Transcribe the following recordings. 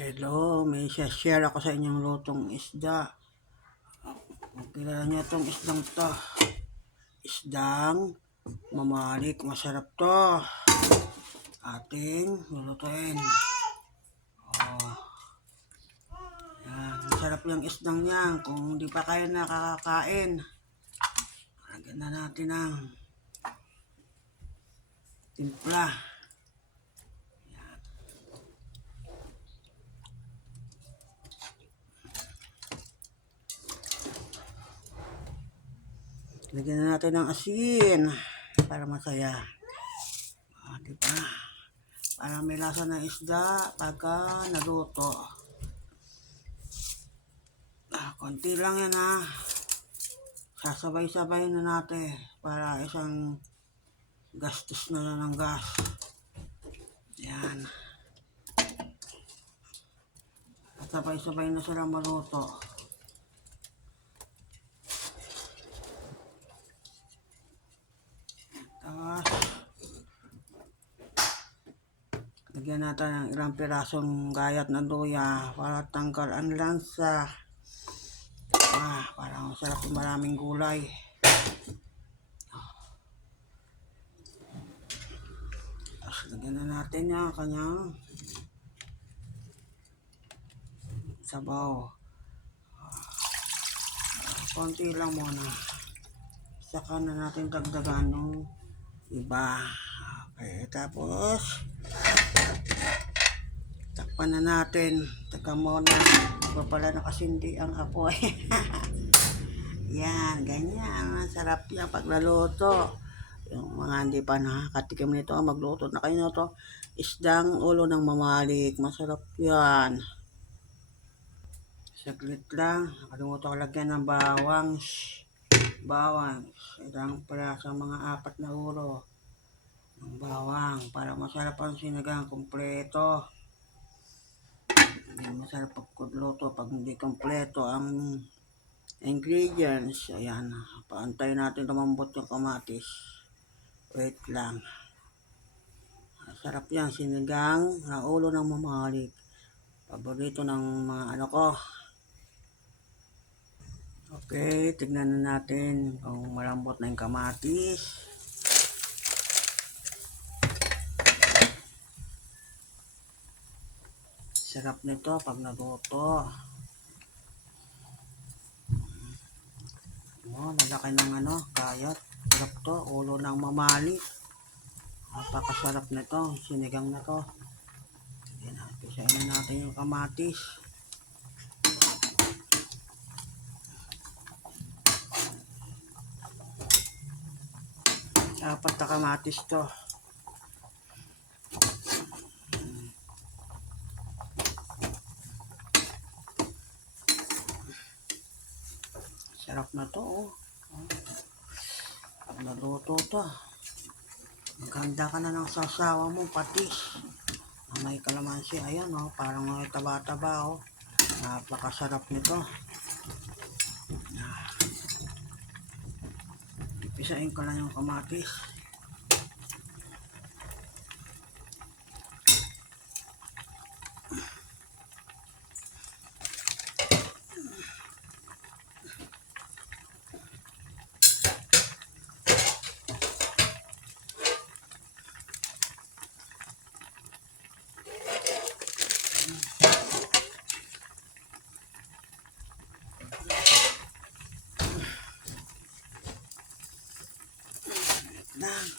Hello, may share ako sa inyong lutong isda. Kilala niyo itong isdang to. Isdang mamalik. Masarap to. Ating lulutuin. Oh. Yan. Masarap yung isdang niyan. Kung hindi pa kayo nakakakain, lagyan na natin ng timpla. Lagyan na natin ng asin para masaya. Diba? Para may lasa ng isda pagka naluto. Konti lang yan ha. Sasabay-sabay na natin para isang gastos na lang ng gas. Yan. Sabay-sabay na sila maluto. Tapos, lagyan natin ng ilang pirasong gayat na luya para tanggal ang lansa. Parang masarap yung maraming gulay. Tapos, lagyan na natin yung kanyang sabaw. Konti lang muna. Saka na natin dagdagan ng iba. Okay, tapos takpan na natin. Taka muna. Iba pala nakasindi ang apoy. Yan, ganyan. Sarap yan paglaluto. Yung mga hindi pa nakakatikim nito, magluto na kayo nito. Isdang ulo ng mamalik. Masarap yan. Saglit lang. Nakalimutan ko lagyan ng bawang. Bawang. Isang pala sa mga 4 na ulo ng bawang. Para masarap ang sinigang kompleto. Hindi masarap pagluto pag hindi kompleto ang ingredients. Ayan. Paantay natin lumambot yung kamatis. Wait lang. Sarap yan. Sinigang na ulo ng mamalik. Paborito ng mga ano ko. Okay, tignan na natin kung malambot na yung kamatis. Sarap nito pag naluto. Nalaki ng kayat. Sarap to, ulo ng mamalik. Napakasarap nito, sinigang na to. Pisahin na natin yung kamatis. Apat na kamatis to. Sarap na to, oh. Naluto to. Maganda ka na ng sasawa mo, patis. May kalamansi, ayan, oh. Parang may taba-taba, oh. Napakasarap nito. Ipisain ko lang yung kamatis. Lang.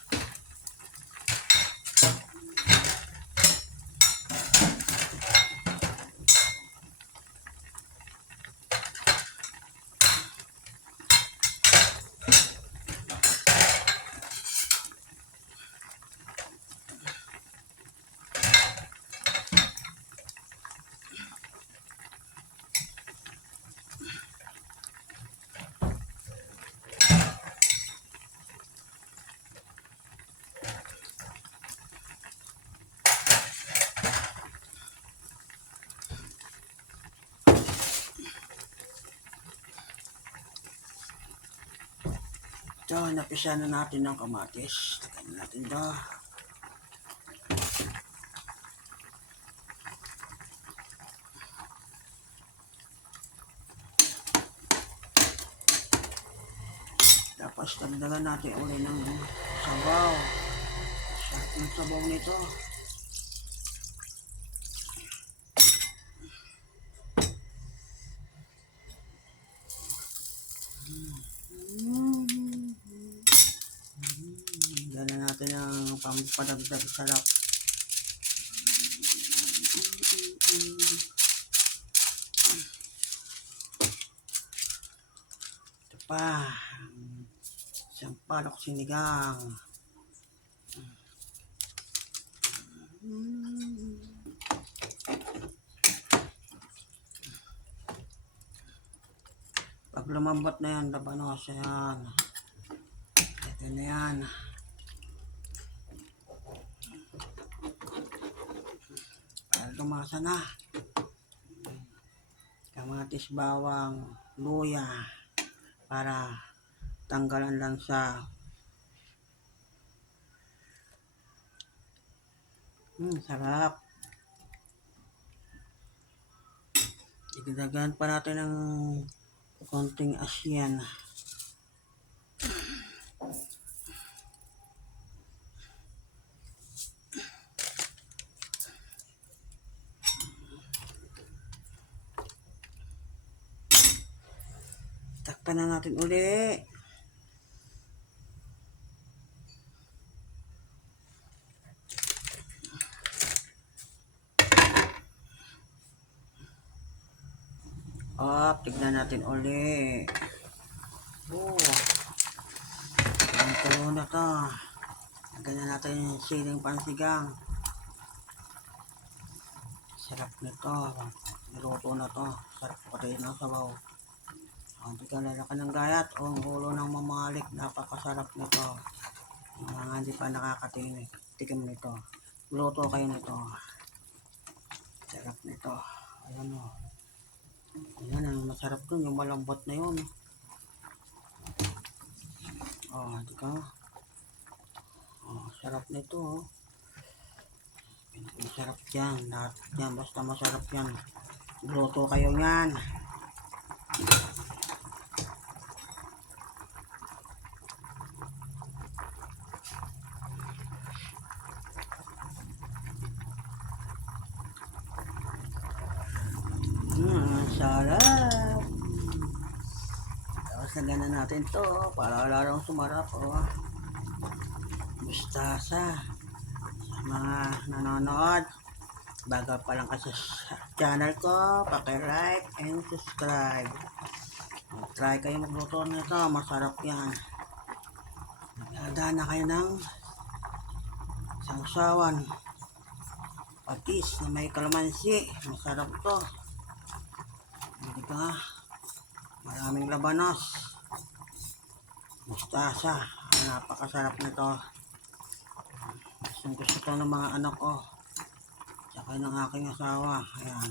Ito, napisa na natin ng kamatis. Takan natin ito. Tapos dagdagan natin uli ng sabaw. Sarap ng sabaw nito. Dala natin ang pampadagdag sarap. Ito pa. Isang palok sinigang. Pag lumambot na yan, labanos, yan. Ito na yan. Para lumasa na. Kamatis, bawang, luya. Para tanggalan lang sa sarap. Igdagan pa natin ng konting asin. Takpan na natin uli. Tignan natin uli. Ang tulo na to. Ganyan natin yung siling pansigang. Sarap nito. Niluto na to. Sarap pati ng sabaw. Hindi ka lalaki ng gayat o ang ulo ng mamalik. Napakasarap nito. Yung mga hindi pa nakakatingin. Tikim nito. Luto kayo nito. Sarap nito. Ayan o. Ayan ang masarap dun. Yung malambot na yun. Di ka. Sarap nito. Masarap yan. Lahat yan. Basta masarap yan. Luto kayo yan. Sarap. Tapos naganan natin to para lalong sumarap. Mustasa. Sa mga nanonood, bago pa lang kasi sa channel ko, paki-like and subscribe. Try kayo magluto nito, masarap yan. Nagdaan na kayo ng sawsawan. Patis na may kalamansi. Masarap to. Hindi ka. Maraming labanos. Mustasa. Napakasarap nito. Gusto to ng mga anak ko. Tsaka ng aking asawa. Ayan.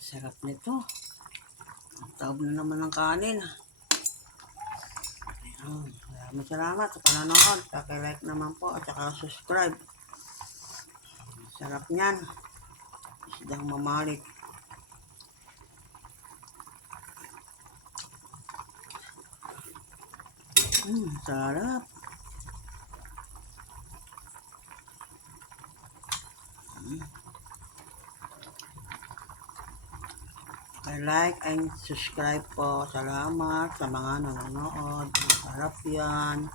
Sarap nito. Ang taob na naman ng kanin. Ayan. Maraming salamat sa panonood. Paki-like naman po at saka subscribe. Sarap niyan. Isdang mamalik. Sarap. Like and subscribe po. Salamat sa mga nanonood. Sarap yan.